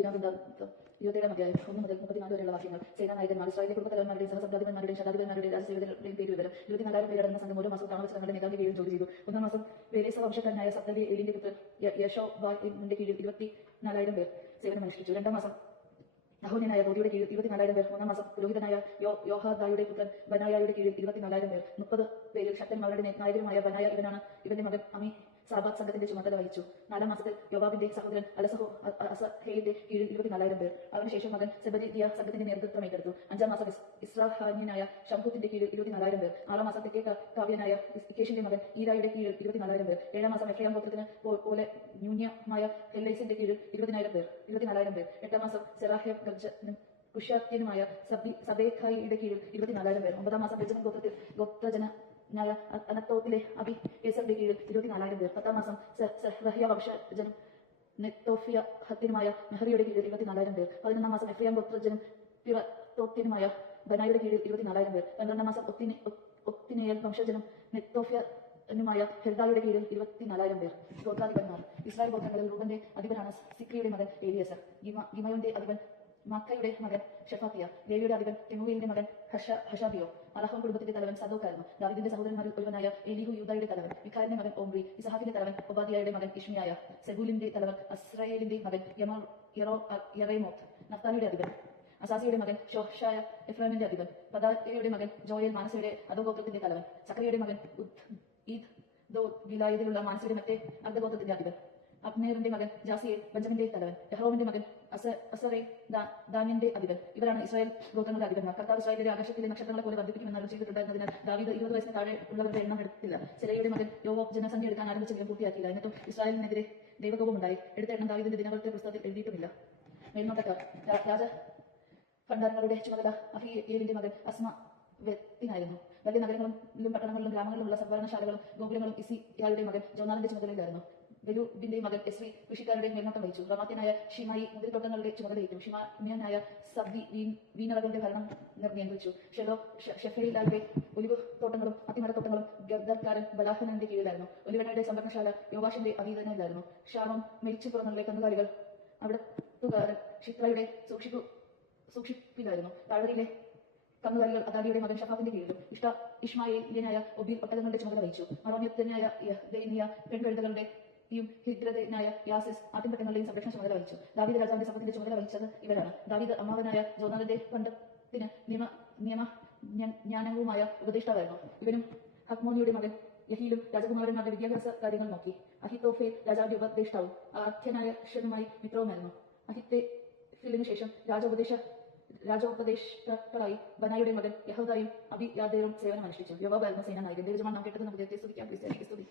ദിനാവൃത്താന്തം 27 അധ്യായം 1 മുതൽ 34 വരെയുള്ള വാക്യങ്ങൾ. സേനാനായകന്മാർ, ഇസ്രായേലിലെ കുടുംബത്തലവന്മാരുടെയും സഹസ്രാധിപന്മാരുടെയും ശതാധിപന്മാരുടെയും രാജസേവകരുടെയും പേരുവിവരം. 24,000 പേരടങ്ങുന്ന സംഘം ഓരോ മാസവും താമസിച്ച തങ്ങളുടെ നേതാവിന്റെ കീഴിൽ ജോലി ചെയ്തു. 1-ാം മാസം പേരേസ വംശക്കാരനായ സബ്ദലിയേലിന്റെ പുത്രൻ യശോബാമിന്റെ കീഴിൽ 24,000 പേർ സേവനമനുഷ്ഠിച്ചു. 2-ാം മാസം അഹോന്യനായ തോതിയുടെ കീഴിൽ 24,000 പേർ. 3-ാം മാസം പുരോഹിതനായ യോഹാദായുടെ പുത്രൻ ബനായായുടെ കീഴിൽ 24,000 പേർ. 30 പേരിൽ ശക്തന്മാരുടെ നായകനുമായ ബനായ ഇവന്റെ മകൻ അമി സാബാദ് സംഘത്തിന്റെ ചുമതല വഹിച്ചു. 4-ാം മാസത്തിൽ യോവാബിന്റെ സഹോദരൻ അസഹേലിന്റെ കീഴിൽ 24,000 പേർ. അവനുശേഷം മകൻ സെബദിയ സംഘത്തിന്റെ നേതൃത്വം ഏറ്റെടുത്തു. 5-ാം മാസം ഇസ്രാഹാന്യനായ ശംഭൂത്തിന്റെ കീഴിൽ 24,000 പേർ. 6-ാം മാസം തെക്കേ കാവ്യനായ ഇക്കേഷിന്റെ മകൻ ഈരായുടെ കീഴിൽ 24,000 പേർ. 7-ാം മാസം എഫ്രൈം ഗോത്രത്തിന് പോലെ ന്യൂന്യമായ ഹെല്ലൈസിന്റെ കീഴിൽ 24,000 പേർ. 8-ാം മാസം സെറാഹ്യം ഗർജനും കുഷ്യാത്യനുമായ സബേഖായിയുടെ കീഴിൽ 24,000 പേർ. 9-ാം മാസം ബെഞ്ചമിൻ ഗോത്രജനായ അനത്തോത്തിലെ അബി ഏസറിന്റെ കീഴിൽ 24,000 പേർ. 10-ാം മാസം സെഹ്റഹ്യ വംശജനും നെത്തോഫിയഹത്യനുമായ മെഹറിയുടെ കീഴിൽ 24,000 പേർ. 11-ാം മാസം എഫ്രൈം ഗോത്രജനും പിറത്തോത്യനുമായ ബനായുടെ കീഴിൽ 24,000 പേർ. 12-ാം മാസം ഒത്തിനേയൽ വംശജനും നെത്തോഫ്യനുമായ ഹെൽദായുടെ കീഴിൽ 24,000 പേർ. ഗോത്രാധിപന്മാർ. ഇസ്രായേൽ ഗോത്രങ്ങളിൽ റൂബന്റെ അധിപനാണ് സിക്രിയുടെ മകൻ ഏലിയസർ. ഗിമയോന്റെ അധിപൻ മാക്കയുടെ മകൻ ഷെഫാത്തിയ. ലേവിയുടെ അധിപൻ തെമുവേലിന്റെ മകൻ ഹഷാബിയോ. അറഹോം കുടുംബത്തിന്റെ തലവൻ സദോക്കായിരുന്നു. ദാവീദിന്റെ സഹോദരന്മാരിൽ ഒരുവനായ എലീഹു യൂദായുടെ തലവൻ. മിഖായലിന്റെ മകൻ ഓംരി. ഇസഹാക്കിന്റെ തലവൻ ഒബാദിയായുടെ മകൻ ഇഷ്മിയായ. സെബൂലിന്റെ തലവൻ അസ്രായേലിന്റെ മകൻ യെറേമോത്ത്. നഫ്താലിയുടെ അധിപൻ അസാസിയുടെ മകൻ ഷോഷായ. എഫ്രൈമിന്റെ അധിപൻ പദായയുടെ മകൻ ജോയേൽ, മാനസയുടെ അധോഗോത്രത്തിന്റെ തലവൻ. സക്കറിയുടെ മകൻ ഈദ് ദോ ഗിലായതിലുള്ള മാനസയുടെ മറ്റേ അർദ്ധഗോത്രത്തിന്റെ അധിപൻ. അബ്നേറിന്റെ മകൻ ജാസിയേൽ, ബെഞ്ചമിന്റെ തലവൻ. യഹ്റോമിന്റെ മകൻ അസറേ, ദാന്യന്റെ അധിപൻ. ഇവരാണ് ഇസ്രായേൽ ഗോത്രങ്ങളുടെ അധിപന്മാർ. കർത്താവ് ഇസ്രായേലിലെ ആകാശത്തിലെ നക്ഷത്രങ്ങളെ പോലെ വർദ്ധിപ്പിക്കുമെന്ന് അരുളി ചെയ്തിട്ടുണ്ടായിരുന്നതിനാൽ ദാവീദ് 20 വയസ്സിന് താഴെ ഉള്ളവരുടെ എണ്ണം എടുത്തില്ല. സെരയുടെ മകൻ യോവാബ് ജനസംഖ്യ എടുക്കാൻ ആരംഭിച്ചെങ്കിലും പൂർത്തിയാക്കിയില്ല. എന്നിട്ടും ഇസ്രായേലിനെതിരെ ദൈവകോപമുണ്ടായി. എടുത്ത എണ്ണം ദാവീദിന്റെ ദിനവൃത്ത പുസ്തകത്തിൽ എഴുതിയിട്ടുമില്ല. മേൽനോട്ടക്കാർ. രാജ ഭണ്ഡാരങ്ങളുടെ ചുമതല അഹിയേലിന്റെ മകൻ അസ്മവെത്തിനായിരുന്നു. വലിയ നഗരങ്ങളിലും പട്ടണങ്ങളിലും ഗ്രാമങ്ങളിലുമുള്ള സംഭരണശാലകളും ഗോപുരങ്ങളും ഇയാളുടെ മകൻ ജോനാലിന്റെ ചുമതലയിലായിരുന്നു. ഗലൂബിന്റെ മകൻ എസ്രി കൃഷിക്കാരുടെ മേൽനോട്ടം വഹിച്ചു. റമാത്യനായ ഷിമായി മുന്തിരിത്തോട്ടങ്ങളുടെ ചുമതലയേറ്റു. ഷിമാന്യായ സബ്ദി വീണറകളുടെ ഭരണം നിയന്ത്രിച്ചു. ഷെഫേലാരുടെ ഒലിവ് തോട്ടങ്ങളും അത്തിമരത്തോട്ടങ്ങളും ഗർദർക്കാരൻ ബലാഹനന്റെ കീഴിലായിരുന്നു. ഒലിവെണ്ണയുടെ സംഭരണശാല യോവാഷിന്റെ അധീനതയിലായിരുന്നു. ഷാമം മരിച്ചു തുറന്നുള്ള കന്നുകാലികൾ അവിടത്തുകാരൻ ഷിത്രയുടെ സൂക്ഷിപ്പിലായിരുന്നു. താഴ്വരയിലെ കന്നുകാലികൾ അദാലിയുടെ മകൻ ഷഫാത്തിന്റെ കീഴിലും. ഇഷ്മായേലിയനായ ഒബീൽ ഒട്ടകങ്ങളുടെ ചുമതല വഹിച്ചു. അറോന്യത്തനായ യഹ്ദൈനിയ പെൺകഴുതകളുടെ ഹിദ്രനായ യാസിസ് ആട്ടിൻപറ്റങ്ങളുടെയും സംരക്ഷണ ചുമതല വഹിച്ചു. ദാവീദ് രാജാവിന്റെ സംഘത്തിന്റെ ചുമതല വഹിച്ചത് ഇവരാണ്. ദാവീദ് അമ്മാവനായ ജോനാലിന്റെ പണ്ഡിതത്തിന് നിയമജ്ഞാനവുമായ ഉപദേഷ്ടാവായിരുന്നു. ഇവനും ഹക്മോനിയുടെ മകൻ യഹീലും രാജകുമാരന്മാരുടെ വിദ്യാഭ്യാസ കാര്യങ്ങൾ നോക്കി. അഹിത്തോഫേൽ രാജാവിന്റെ ഉപദേഷ്ടാവും ആഖ്യനായകനുമായി മിത്രവുമായിരുന്നു. അഹിത്തോഫേലിനു ശേഷം രാജോപദേഷ്ടാക്കളായി ബനായുടെ മകൻ യഹൂദായും അബിയാദേറും സേവനമനുഷ്ഠിച്ചു. യോവാബായിരുന്നു സേനാനായകൻ. ദൈവജനമാണ് നാം കേട്ടത്. നമുക്ക് ദൈവത്തെ സ്തുതിക്കാം. ക്രിസ്ത്യാനിക്ക് സ്തുതി.